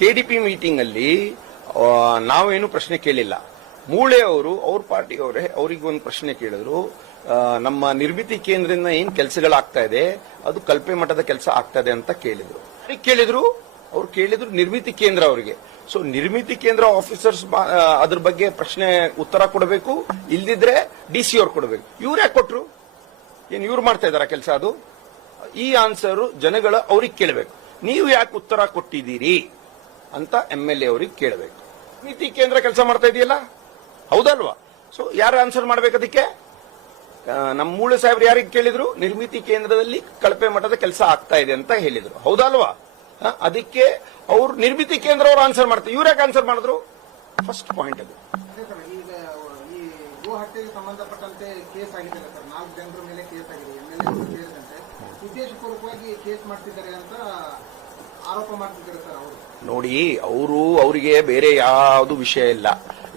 KDP meeting ಅಲ್ಲಿ ನಾವೇನು ಪ್ರಶ್ನೆ ಕೇಳಿಲ್ಲ. ಮೂಳೆ ಅವರು, ಅವ್ರ ಪಾರ್ಟಿಯವರೇ ಅವರಿಗೆ ಒಂದು ಪ್ರಶ್ನೆ ಕೇಳಿದ್ರು. ನಮ್ಮ ನಿರ್ಮಿತಿ ಕೇಂದ್ರದಿಂದ ಏನು ಕೆಲಸಗಳಾಗ್ತಾ ಇದೆ, ಅದು ಕಲ್ಪೆ ಮಠದ ಕೆಲಸ ಆಗ್ತಾ ಇದೆ ಅಂತ ಕೇಳಿದ್ರು. ಕೇಳಿದ್ರು? ಅವ್ರು ಕೇಳಿದ್ರು ನಿರ್ಮಿತಿ ಕೇಂದ್ರ ಅವರಿಗೆ. ಸೊ ನಿರ್ಮಿತಿ ಕೇಂದ್ರ ಆಫೀಸರ್ಸ್ ಅದ್ರ ಬಗ್ಗೆ ಪ್ರಶ್ನೆ ಉತ್ತರ ಕೊಡಬೇಕು, ಇಲ್ದಿದ್ರೆ ಡಿ ಸಿ ಅವ್ರು ಕೊಡಬೇಕು. ಇವ್ರು ಯಾಕೆ ಕೊಟ್ರು? ಏನು ಇವ್ರು ಮಾಡ್ತಾ ಇದಾರ ಕೆಲಸ ಅದು? ಈ ಆನ್ಸರ್ ಜನಗಳ ಅವ್ರಿಗೆ ಕೇಳಬೇಕು. ನೀವು ಯಾಕೆ ಉತ್ತರ ಕೊಟ್ಟಿದ್ದೀರಿ? ಅಂತ ಎಂ ಎಲ್ ಎ ಅವ್ರಿಗೆ ಕೇಳಬೇಕು. ನೀತಿ ಕೇಂದ್ರ ಕೆಲಸ ಮಾಡ್ತಾ ಇದೆಯಲ್ಲ? ಹೌದಲ್ವಾ? ಸೊ ಯಾರು ಆನ್ಸರ್ ಮಾಡ್ಬೇಕು ಅದಕ್ಕೆ? ನಮ್ಮ ಮೂಳೆ ಸಾಹೇಬ್ರು ಯಾರಿಗೆ ಕೇಳಿದ್ರು? ನಿರ್ಮಿತಿ ಕೇಂದ್ರದಲ್ಲಿ ಕಳಪೆ ಮಟ್ಟದ ಕೆಲಸ ಆಗ್ತಾ ಇದೆ ಅಂತ ಹೇಳಿದ್ರು. ಹೌದಲ್ವಾ? ಅದಕ್ಕೆ ಅವ್ರು ನಿರ್ಮಿತಿ ಕೇಂದ್ರ ಅವ್ರು ಆನ್ಸರ್ ಮಾಡ್ತಾರೆ. ಇವ್ರು ಯಾಕೆ ಆನ್ಸರ್ ಮಾಡಿದ್ರು? ಫಸ್ಟ್ ಪಾಯಿಂಟ್ ಅದು. ಸಂಬಂಧಪಟ್ಟಂತೆ ಕೇಸ್ ಆಗಿದೆ ಸರ್, ನಾಲ್ಕು ಜನರ ಮೇಲೆ ಕೇಸ್ ಆಗಿದೆ. ಉದ್ದೇಶಪೂರ್ವಕವಾಗಿ ಕೇಸ್ ಮಾಡ್ತಿದ್ದಾರೆ ಅಂತ ನೋಡಿ, ಅವರು ಅವರಿಗೆ ಬೇರೆ ಯಾವುದು ವಿಷಯ ಇಲ್ಲ.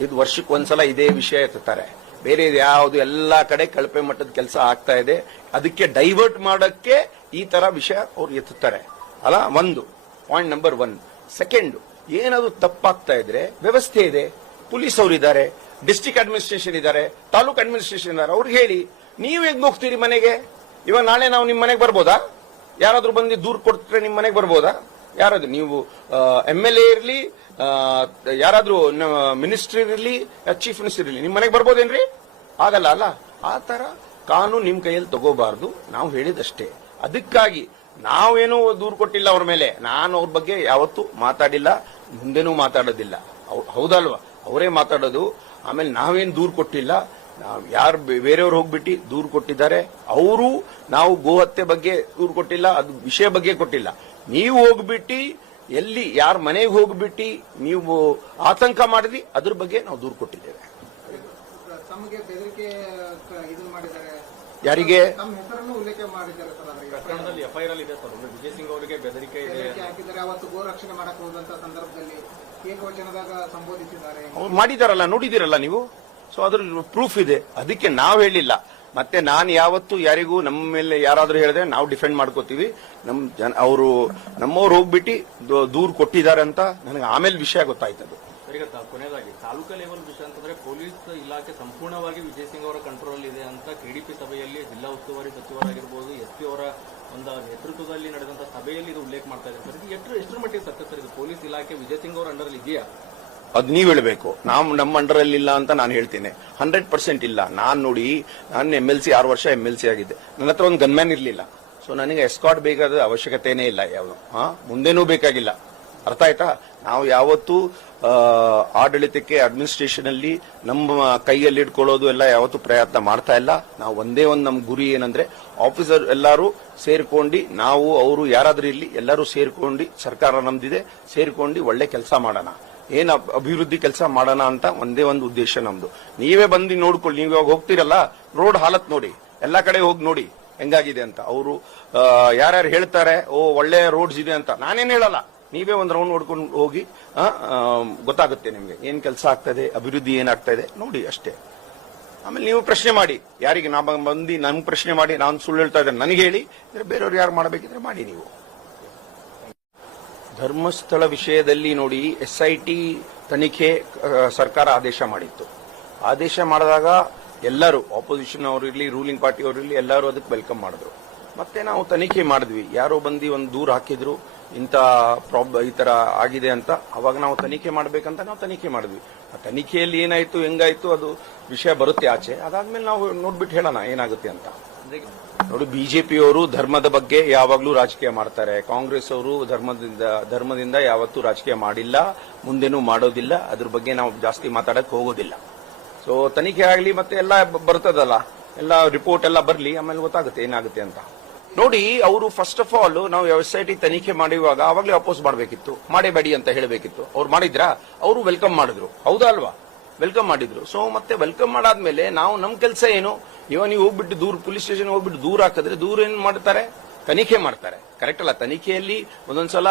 ಇದು ವರ್ಷಕ್ಕೆ ಒಂದ್ಸಲ ಇದೇ ವಿಷಯ ಎತ್ತುತ್ತಾರೆ. ಬೇರೆ ಯಾವುದು ಎಲ್ಲಾ ಕಡೆ ಕಳಪೆ ಮಟ್ಟದ ಕೆಲಸ ಆಗ್ತಾ ಇದೆ. ಅದಕ್ಕೆ ಡೈವರ್ಟ್ ಮಾಡಕ್ಕೆ ಈ ತರ ವಿಷಯ ಅವ್ರು ಎತ್ತುತ್ತಾರೆ. ಅಲ್ಲ, ಒಂದು ಪಾಯಿಂಟ್ ನಂಬರ್ ಒನ್ ಸೆಕೆಂಡ್ ಏನಾದ್ರು ತಪ್ಪಾಗ್ತಾ ಇದ್ರೆ ವ್ಯವಸ್ಥೆ ಇದೆ. ಪೊಲೀಸ್ ಅವರು ಇದ್ದಾರೆ ಡಿಸ್ಟ್ರಿಕ್ಟ್ ಅಡ್ಮಿನಿಸ್ಟ್ರೇಷನ್ ಇದ್ದಾರೆ, ತಾಲೂಕ್ ಅಡ್ಮಿನಿಸ್ಟ್ರೇಷನ್ ಇದ್ದಾರೆ. ಅವ್ರಿಗೆ ಹೇಳಿ, ನೀವು ಹೆಂಗ್ ಹೋಗ್ತೀರಿ ಮನೆಗೆ? ಇವಾಗ ನಾಳೆ ನಾವು ನಿಮ್ಮ ಮನೆಗೆ ಬರ್ಬೋದಾ? ಯಾರಾದ್ರೂ ಬಂದು ದೂರ ಕೊಡ್ತಾರೆ ನಿಮ್ಮ ಮನೆಗೆ ಬರ್ಬೋದಾ? ಯಾರಾದ್ರು ನೀವು ಎಂ ಎಲ್ ಎ ಇರಲಿ ಯಾರಾದರೂ ಮಿನಿಸ್ಟರ್ ಇರಲಿ ಚೀಫ್ ಮಿನಿಸ್ಟರ್ ಇರಲಿ ನಿಮ್ಮ ಮನೆಗೆ ಬರ್ಬೋದೇನ್ರಿ? ಆಗಲ್ಲ ಅಲ್ಲ? ಆ ಥರ ಕಾನೂನು ನಿಮ್ಮ ಕೈಯಲ್ಲಿ ತಗೋಬಾರ್ದು. ನಾವು ಹೇಳಿದಷ್ಟೇ. ಅದಕ್ಕಾಗಿ ನಾವೇನೂ ದೂರು ಕೊಟ್ಟಿಲ್ಲ ಅವ್ರ ಮೇಲೆ. ನಾನು ಅವ್ರ ಬಗ್ಗೆ ಯಾವತ್ತೂ ಮಾತಾಡಿಲ್ಲ, ಮುಂದೆನೂ ಮಾತಾಡೋದಿಲ್ಲ. ಹೌದಲ್ವಾ? ಅವರೇ ಮಾತಾಡೋದು. ಆಮೇಲೆ ನಾವೇನು ದೂರು ಕೊಟ್ಟಿಲ್ಲ? ಯಾರು ಬೇರೆಯವ್ರು ಹೋಗ್ಬಿಟ್ಟು ದೂರು ಕೊಟ್ಟಿದ್ದಾರೆ. ಅವರು ನಾವು ಗೋಹತ್ಯೆ ಬಗ್ಗೆ ದೂರು ಕೊಟ್ಟಿಲ್ಲ, ಅದು ವಿಷಯ ಬಗ್ಗೆ ಕೊಟ್ಟಿಲ್ಲ. ನೀವು ಹೋಗ್ಬಿಟ್ಟು ಎಲ್ಲಿ ಯಾರ ಮನೆಗೆ ಹೋಗ್ಬಿಟ್ಟು ನೀವು ಆತಂಕ ಮಾಡಿದ್ರಿ ಅದ್ರ ಬಗ್ಗೆ ನಾವು ದೂರು ಕೊಟ್ಟಿದ್ದೇವೆ. ತಮಗೆ ಬೆದರಿಕೆ ಇದನ್ನ ಮಾಡಿದ್ದಾರೆ. ಯಾರಿಗೆ? ತಮ್ಮ ಹೆಸರನ್ನು ಉಲ್ಲೇಖ ಮಾಡಿದ್ದಾರೆ ಸರ್ ಅವರಿಗೆ ಪ್ರಕರಣದಲ್ಲಿ ಇದೆ ಸರ್. ಒಮ್ಮೆ ವಿಜಯ್ ಸಿಂಗ್ ಅವರಿಗೆ ಬೆದರಿಕೆ ಇದೆ ಬೆದರಿಕೆ ಹಾಕಿದ್ದಾರೆ. ಅವತ್ತು ಗೋ ರಕ್ಷಣೆ ಮಾಡಕ್ ಹೋದಂತ ಸಂದರ್ಭದಲ್ಲಿ ಏಕವಚನದಾಗ ಸಂಬೋಧಿಸಿದ್ದಾರೆ. ಅವ್ರು ಮಾಡಿದಾರಲ್ಲ ನೋಡಿದಿರಲ್ಲ ನೀವು? ಸೊ ಅದ್ರ ಪ್ರೂಫ್ ಇದೆ. ಅದಕ್ಕೆ ನಾವು ಹೇಳಿಲ್ಲ. ಮತ್ತೆ ನಾನು ಯಾವತ್ತು ಯಾರಿಗೂ ನಮ್ಮ ಮೇಲೆ ಯಾರಾದ್ರೂ ಹೇಳಿದ್ರೆ ನಾವು ಡಿಫೆಂಡ್ ಮಾಡ್ಕೋತೀವಿ. ನಮ್ ಜನ, ಅವರು ನಮ್ಮವ್ರು ಹೋಗ್ಬಿಟ್ಟು ದೂರು ಕೊಟ್ಟಿದ್ದಾರೆ ಅಂತ ನನಗೆ ಆಮೇಲೆ ವಿಷಯ ಗೊತ್ತಾಯ್ತದು. ಕೊನೆಯದಾಗಿ, ತಾಲೂಕಾ ಲೆವೆಲ್ ವಿಷಯ ಅಂತಂದ್ರೆ ಪೊಲೀಸ್ ಇಲಾಖೆ ಸಂಪೂರ್ಣವಾಗಿ ವಿಜಯ್ ಸಿಂಗ್ ಅವರ ಕಂಟ್ರೋಲ್ ಇದೆ ಅಂತ ಕೆಡಿಪಿ ಸಭೆಯಲ್ಲಿ ಜಿಲ್ಲಾ ಉಸ್ತುವಾರಿ ಸಚಿವರಾಗಿರ್ಬೋದು, ಎಸ್ ಪಿ ಅವರ ಒಂದು ನೇತೃತ್ವದಲ್ಲಿ ನಡೆದಂತ ಸಭೆಯಲ್ಲಿ ಇದು ಉಲ್ಲೇಖ ಮಾಡ್ತಾ ಇದ್ದಾರೆ. ಎಷ್ಟು ಮಟ್ಟಿಗೆ ಸತ್ಯ ಸರ್? ಇದು ಪೊಲೀಸ್ ಇಲಾಖೆ ವಿಜಯ್ ಸಿಂಗ್ ಅವರ ಅಂಡರ್ ಇದೆಯಾ? ಅದ್ ನೀವು ಹೇಳಬೇಕು. ನಾವು ನಮ್ಮ ಅಂಡರಲ್ಲಿ ಇಲ್ಲ ಅಂತ ನಾನು ಹೇಳ್ತೇನೆ. ಹಂಡ್ರೆಡ್ ಪರ್ಸೆಂಟ್ ಇಲ್ಲ. ನಾನು ನೋಡಿ, ನಾನು ಎಂ ಎಲ್ ಸಿ ಆರು ವರ್ಷ ಎಂ ಎಲ್ ಸಿ ಆಗಿದ್ದೆ. ನನ್ನ ಹತ್ರ ಒಂದು ಗನ್ಮ್ಯಾನ್ ಇರ್ಲಿಲ್ಲ. ಸೊ ನನಗೆ ಎಸ್ಕಾಟ್ ಬೇಕಾದ ಅವಶ್ಯಕತೆನೇ ಇಲ್ಲ ಯಾವುದು. ಹಾ? ಮುಂದೆನೂ ಬೇಕಾಗಿಲ್ಲ. ಅರ್ಥ ಆಯ್ತಾ? ನಾವು ಯಾವತ್ತೂ ಆಡಳಿತಕ್ಕೆ ಅಡ್ಮಿನಿಸ್ಟ್ರೇಷನ್ ಅಲ್ಲಿ ನಮ್ಮ ಕೈಯಲ್ಲಿ ಇಟ್ಕೊಳ್ಳೋದು ಎಲ್ಲ ಯಾವತ್ತೂ ಪ್ರಯತ್ನ ಮಾಡ್ತಾ ಇಲ್ಲ. ನಾವು ಒಂದೇ ಒಂದು ನಮ್ಮ ಗುರಿ ಏನಂದ್ರೆ ಆಫೀಸರ್ ಎಲ್ಲರೂ ಸೇರ್ಕೊಂಡು, ನಾವು, ಅವರು ಯಾರಾದ್ರೂ ಇಲ್ಲಿ ಎಲ್ಲರೂ ಸೇರ್ಕೊಂಡು ಸರ್ಕಾರ ನಮ್ದಿದೆ. ಸೇರ್ಕೊಂಡು ಒಳ್ಳೆ ಕೆಲಸ ಮಾಡೋಣ. ಏನ್ ಅಭಿವೃದ್ಧಿ ಕೆಲಸ ಮಾಡೋಣ ಅಂತ ಒಂದೇ ಒಂದು ಉದ್ದೇಶ ನಮ್ದು. ನೀವೇ ಬಂದು ನೋಡ್ಕೊಳ್ಳಿ, ನೀವು ಇವಾಗ ಹೋಗ್ತಿರಲ್ಲ, ರೋಡ್ ಹಾಲತ್ ನೋಡಿ, ಎಲ್ಲಾ ಕಡೆ ಹೋಗಿ ನೋಡಿ, ಹೆಂಗಾಗಿದೆ ಅಂತ. ಅವರು ಯಾರ್ಯಾರು ಹೇಳ್ತಾರೆ, ಓ, ಒಳ್ಳೆ ರೋಡ್ಸ್ ಇದೆ ಅಂತ. ನಾನೇನು ಹೇಳಲ್ಲ. ನೀವೇ ಒಂದು ರೌಂಡ್ ನೋಡ್ಕೊಂಡು ಹೋಗಿ ಗೊತ್ತಾಗುತ್ತೆ ನಿಮ್ಗೆ ಏನ್ ಕೆಲಸ ಆಗ್ತದೆ, ಅಭಿವೃದ್ಧಿ ಏನಾಗ್ತಾ ಇದೆ, ನೋಡಿ ಅಷ್ಟೇ. ಆಮೇಲೆ ನೀವು ಪ್ರಶ್ನೆ ಮಾಡಿ. ಯಾರಿಗೆ ನಾ ಬಂದು ನನ್ಗೆ ಪ್ರಶ್ನೆ ಮಾಡಿ, ನಾನು ಸುಳ್ಳು ಹೇಳ್ತಾ ಇದ್ದೇನೆ, ನನಗೆ ಹೇಳಿ. ಬೇರೆಯವ್ರು ಯಾರು ಮಾಡಬೇಕಿದ್ರೆ ಮಾಡಿ ನೀವು. ಧರ್ಮಸ್ಥಳ ವಿಷಯದಲ್ಲಿ ನೋಡಿ ಎಸ್ ತನಿಖೆ ಸರ್ಕಾರ ಆದೇಶ ಮಾಡಿತ್ತು. ಆದೇಶ ಮಾಡಿದಾಗ ಎಲ್ಲರೂ ಆಪೋಸಿಷನ್ ಇರಲಿ ರೂಲಿಂಗ್ ಪಾರ್ಟಿ ಇರಲಿ, ಎಲ್ಲರೂ ಅದಕ್ಕೆ ವೆಲ್ಕಮ್ ಮಾಡಿದ್ರು. ಮತ್ತೆ ನಾವು ತನಿಖೆ ಮಾಡಿದ್ವಿ. ಯಾರೋ ಬಂದು ಒಂದು ದೂರ ಹಾಕಿದ್ರು, ಇಂಥ ಪ್ರಾಬ್ ಈ ತರ ಆಗಿದೆ ಅಂತ. ಅವಾಗ ನಾವು ತನಿಖೆ ಮಾಡಬೇಕಂತ ನಾವು ತನಿಖೆ ಮಾಡಿದ್ವಿ. ಆ ತನಿಖೆಯಲ್ಲಿ ಏನಾಯ್ತು, ಹೆಂಗಾಯ್ತು, ಅದು ವಿಷಯ ಬರುತ್ತೆ ಆಚೆ. ಅದಾದ್ಮೇಲೆ ನಾವು ನೋಡ್ಬಿಟ್ಟು ಹೇಳೋಣ, ಏನಾಗುತ್ತೆ ಅಂತ. ನೋಡಿ, ಬಿಜೆಪಿಯವರು ಧರ್ಮದ ಬಗ್ಗೆ ಯಾವಾಗಲೂ ರಾಜಕೀಯ ಮಾಡ್ತಾರೆ. ಕಾಂಗ್ರೆಸ್ ಅವರು ಧರ್ಮದಿಂದ ಧರ್ಮದಿಂದ ಯಾವತ್ತೂ ರಾಜಕೀಯ ಮಾಡಿಲ್ಲ, ಮುಂದೇನೂ ಮಾಡೋದಿಲ್ಲ. ಅದ್ರ ಬಗ್ಗೆ ನಾವು ಜಾಸ್ತಿ ಮಾತಾಡಕ್ ಹೋಗೋದಿಲ್ಲ. ಸೊ ತನಿಖೆ ಆಗಲಿ ಮತ್ತೆ ಎಲ್ಲ ಬರ್ತದಲ್ಲ. ಎಲ್ಲ ರಿಪೋರ್ಟ್ ಎಲ್ಲ ಬರ್ಲಿ, ಆಮೇಲೆ ಗೊತ್ತಾಗುತ್ತೆ ಏನಾಗುತ್ತೆ ಅಂತ. ನೋಡಿ, ಅವರು ಫಸ್ಟ್ ಆಫ್ ಆಲ್ ನಾವು ಎಸ್ ತನಿಖೆ ಮಾಡುವಾಗ ಆವಾಗಲೇ ಅಪೋಸ್ ಮಾಡಬೇಕಿತ್ತು. ಮಾಡೇಬೇಡಿ ಅಂತ ಹೇಳಬೇಕಿತ್ತು. ಅವ್ರು ಮಾಡಿದ್ರಾ? ಅವರು ವೆಲ್ಕಮ್ ಮಾಡಿದ್ರು. ಹೌದಾ ಅಲ್ವಾ? ವೆಲ್ಕಮ್ ಮಾಡಿದ್ರು. ಸೊ ಮತ್ತೆ ವೆಲ್ಕಮ್ ಮಾಡಾದ್ಮೇಲೆ ನಾವು ನಮ್ ಕೆಲಸ ಏನು? ಇವಾಗ ನೀವು ಹೋಗ್ಬಿಟ್ಟು ದೂರ, ಪೊಲೀಸ್ ಸ್ಟೇಷನ್ ಹೋಗ್ಬಿಟ್ಟು ದೂರ ಹಾಕಿದ್ರೆ ದೂರ ಏನ್ ಮಾಡ್ತಾರೆ? ತನಿಖೆ ಮಾಡ್ತಾರೆ. ಕರೆಕ್ಟ್ ಅಲ್ಲ? ತನಿಖೆಯಲ್ಲಿ ಒಂದೊಂದ್ಸಲ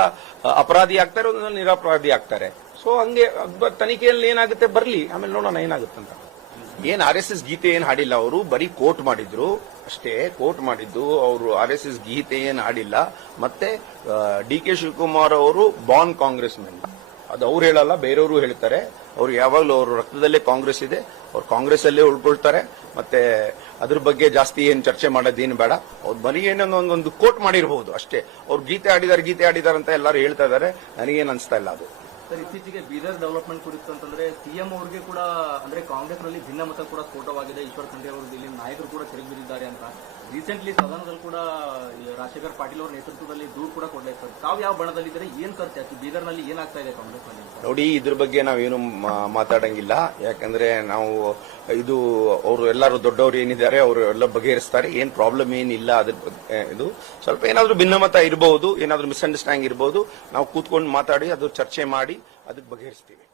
ಅಪರಾಧಿ ಆಗ್ತಾರೆ, ಒಂದೊಂದ್ಸಲ ನಿರಪರಾಧಿ ಆಗ್ತಾರೆ. ಸೊ ಹಂಗೆ ತನಿಖೆಯಲ್ಲಿ ಏನಾಗುತ್ತೆ? ಬರ್ಲಿ. ಆಮೇಲೆ ನೋಡೋಣ ಏನಾಗುತ್ತೆ ಅಂತ. ಏನ್ ಆರ್ ಎಸ್ ಎಸ್ ಗೀತೆ ಏನ್ ಹಾಡಿಲ್ಲ? ಅವರು ಬರೀ ಕೋಟ್ ಮಾಡಿದ್ರು. ಅಷ್ಟೇ ಕೋಟ್ ಮಾಡಿದ್ದು ಅವರು ಆರ್ ಎಸ್ ಎಸ್ ಗೀತೆ ಏನ್ ಹಾಡಿಲ್ಲ. ಮತ್ತೆ ಡಿ ಕೆ ಶಿವಕುಮಾರ್ ಅವರು ಬಾನ್ ಕಾಂಗ್ರೆಸ್ ಮೆನ್ ಅದು ಅವ್ರು ಹೇಳಲ್ಲ, ಬೇರೆಯವರು ಹೇಳ್ತಾರೆ. ಅವ್ರು ಯಾವಾಗಲೂ ಅವ್ರ ರಕ್ತದಲ್ಲೇ ಕಾಂಗ್ರೆಸ್ ಇದೆ. ಅವ್ರು ಕಾಂಗ್ರೆಸ್ ಅಲ್ಲೇ ಉಳ್ಕೊಳ್ತಾರೆ. ಮತ್ತೆ ಅದ್ರ ಬಗ್ಗೆ ಜಾಸ್ತಿ ಏನು ಚರ್ಚೆ ಮಾಡೋದೇನು ಬೇಡ. ಅವ್ರ ಬರೀ ಏನೋ ಒಂದೊಂದು ಕೋಟ್ ಮಾಡಿರಬಹುದು ಅಷ್ಟೇ. ಅವ್ರು ಗೀತೆ ಆಡಿದಾರೆ ಗೀತೆ ಆಡಿದಾರೆ ಅಂತ ಎಲ್ಲರೂ ಹೇಳ್ತಾ ಇದಾರೆ ನನಗೇನು ಅನಿಸ್ತಾ ಇಲ್ಲ ಅದು. ಸರ್, ಇತ್ತೀಚೆಗೆ ಬೀದರ್ ಡೆವಲಪ್ಮೆಂಟ್ ಕುರಿತು ಅಂತಂದ್ರೆ ಸಿಎಂ ಅವರಿಗೆ ಕೂಡ ಅಂದ್ರೆ ಕಾಂಗ್ರೆಸ್ನಲ್ಲಿ ಭಿನ್ನಮತ ಕೂಡ ಸ್ಫೋಟವಾಗಿದೆ. ಈಶ್ವರ್ ಖಂಡ್ರೆ ಅವರು ಇಲ್ಲಿ ನಾಯಕರು ಕೂಡ ತಿರುಗಿಬಿದ್ದಿದ್ದಾರೆ ಅಂತ. ರೀಸೆಂಟ್ಲಿ ಸದನದಲ್ಲಿ ಕೂಡ ರಾಜಶೇಖರ್ ಪಾಟೀಲ್ ಅವರ ನೇತೃತ್ವದಲ್ಲಿ ದೂರು ಕೂಡ ಕೊಡಲೇ ಸರ್ ತಾವು ಯಾವ ಬಣದಲ್ಲಿದ್ದಾರೆ? ಏನ್ ಸರ್ ಚರ್ಚೆ ಬೀದರ್ನಲ್ಲಿ ಏನಾಗ್ತಾ ಇದೆ ಕಾಂಗ್ರೆಸ್? ನೋಡಿ, ಇದ್ರ ಬಗ್ಗೆ ನಾವೇನು ಮಾತಾಡಂಗಿಲ್ಲ. ಯಾಕಂದ್ರೆ ನಾವು ಇದು ಅವರು ಎಲ್ಲರೂ ದೊಡ್ಡವರು ಏನಿದ್ದಾರೆ, ಅವರು ಎಲ್ಲ ಬಗೆಹರಿಸ್ತಾರೆ. ಏನ್ ಪ್ರಾಬ್ಲಮ್ ಏನಿಲ್ಲ ಅದ್ರ ಇದು ಸ್ವಲ್ಪ ಏನಾದ್ರೂ ಭಿನ್ನಮತ ಇರಬಹುದು ಏನಾದ್ರೂ ಮಿಸ್ಅಂಡರ್ಸ್ಟ್ಯಾಂಡಿಂಗ್ ಇರಬಹುದು ನಾವು ಕೂತ್ಕೊಂಡು ಮಾತಾಡಿ, ಅದು ಚರ್ಚೆ ಮಾಡಿ ಅದಕ್ಕೆ ಬಗೆಹರಿಸ್ತೀವಿ.